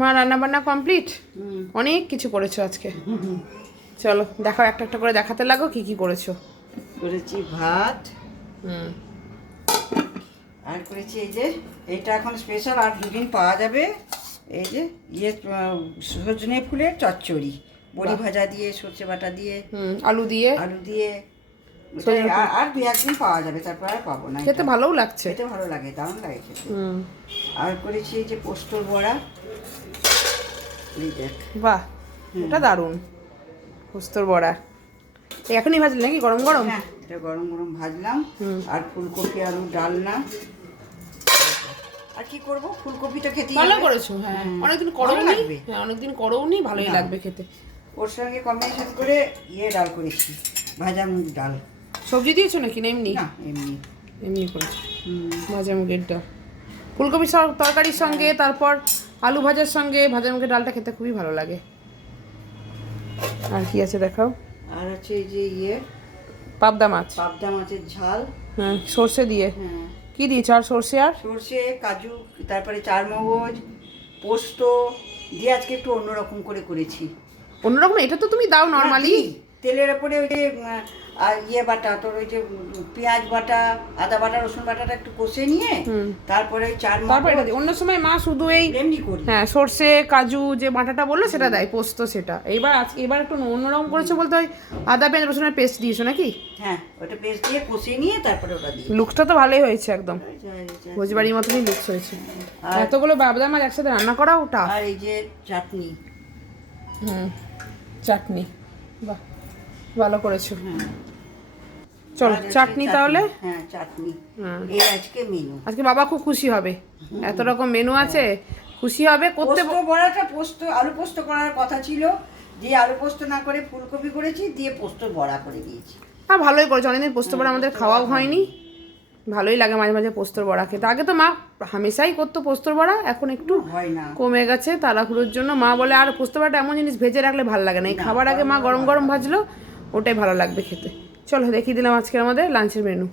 মা রান্না বান্না কমপ্লিট? অনেক কিছু করেছো আজকে। চলো দেখাও, একটা একটা করে দেখাতে লাগো কি কি করেছো। করেছি ভাত, আর করেছি এই যে এটা এখন স্পেশাল, আর দুদিন পাওয়া যাবে এই যে সজনে ফুলের চচ্চড়ি, বড়ি ভাজা দিয়ে, সর্ষে বাটা দিয়ে, আলু দিয়ে আর দু একদিন পাওয়া যাবে, তারপর আর পাবো না। খেতে ভালোও লাগছে, খেতে ভালো লাগে, দারুণ লাগে খেতে। আর করেছি এই যে পোস্তর বড়া, এই দেখ। বাহ, এটা দারুণ। পোস্তর বড়া এখনই ভাজলে নাকি গরম গরম? হ্যাঁ, এটা গরম গরম ভাজলাম। আর ফুলকপি আলু ডালনা। আর কি করব, ফুলকপিটা খেতে ভালো করেছো। হ্যাঁ, অনেকদিন করোনি। হ্যাঁ, অনেকদিন করোনি, ভালোই লাগবে খেতে। ওর সঙ্গে কম্বিনেশন করে ডাল করেছি, ভাজা মুগ ডাল। সবজি দিয়েছো নাকি না এমনি? না, এমনি এমনি করেছো ভাজা মুগের ডাল। ফুলকপির তরকারির সঙ্গে, তারপর আলু ভাজার সঙ্গে ভাজা মুগের ডালটা খেতে খুবই ভালো লাগে। আর কি আছে দেখাও। আর আছে এই যে পাবদা মাছ, পাবদা মাছের ঝাল। হ্যাঁ, সর্ষে দিয়ে। হ্যাঁ, কি দিয়েছো আর? সর্ষে আর সর্ষে, কাজু, তারপরে চারমগজ, পোস্ত দিয়ে আজকে একটু অন্যরকম করে করেছি। অন্যরকম? এটা তো তুমি দাও নর্মালি। তেলের উপরে ওই যে আর বাটা, তোর ওই যে পেঁয়াজ বাটা, আদা বাটা, রসুন বাটাটা একটু কষে নিয়ে তারপরে ওই তারপর এটা দিই। অন্য সময় মা শুধু এই এমনি করি। হ্যাঁ, সর্ষে কাজু যে বাটাটা বললো সেটা দেয়, পোস্ত সেটা। এবার একটু অন্যরকম করেছো বলতে হয়, আদা পেঁয়াজ রসুনের পেস্ট দিয়েছো নাকি? হ্যাঁ, ওটা পেস্ট দিয়ে কষে নিয়ে তারপরে ওটা দিই। লুকসটা তো ভালোই হয়েছে, একদম ভোজবাড়ির মতনই লুকস হয়েছে। এতগুলো পাবদা মাছ একসাথে রান্না করা ওটা। আর এই যে চাটনি। চাটনি, বাহ, ভালো করেছো। চলো চাটনি তাহলে। হ্যাঁ, চাটনি এই আজকে মেনু। আজকে বাবা খুব খুশি হবে, এত রকম মেনু আছে, খুশি হবে। করতে বড়াটা আলু পোস্ত করার কথা ছিল, দিয়ে আলু পোস্ত না করে ফুলকপি করেছি, দিয়ে পোস্ত বড়া করে দিয়েছি। হ্যাঁ, ভালোই করেছো। অনেকদিন পোস্ত বড়া আমাদের খাওয়াও হয়নি, ভালোই লাগে মাঝে মাঝে পোস্তর বড়া খেতে। আগে তো মা হামেশাই করতো পোস্তর বড়া, এখন একটু হয় না, কমে গেছে তাড়াহুড়োর জন্য। মা বলে আর পোস্ত বড়াটা এমন জিনিস ভেজে রাখলে ভালো লাগে না, এই খাবার আগে মা গরম গরম ভাজলো, ওটাই ভালো লাগবে খেতে। চলো দেখিয়ে দিলাম আজকে আমাদের লাঞ্চের মেনু।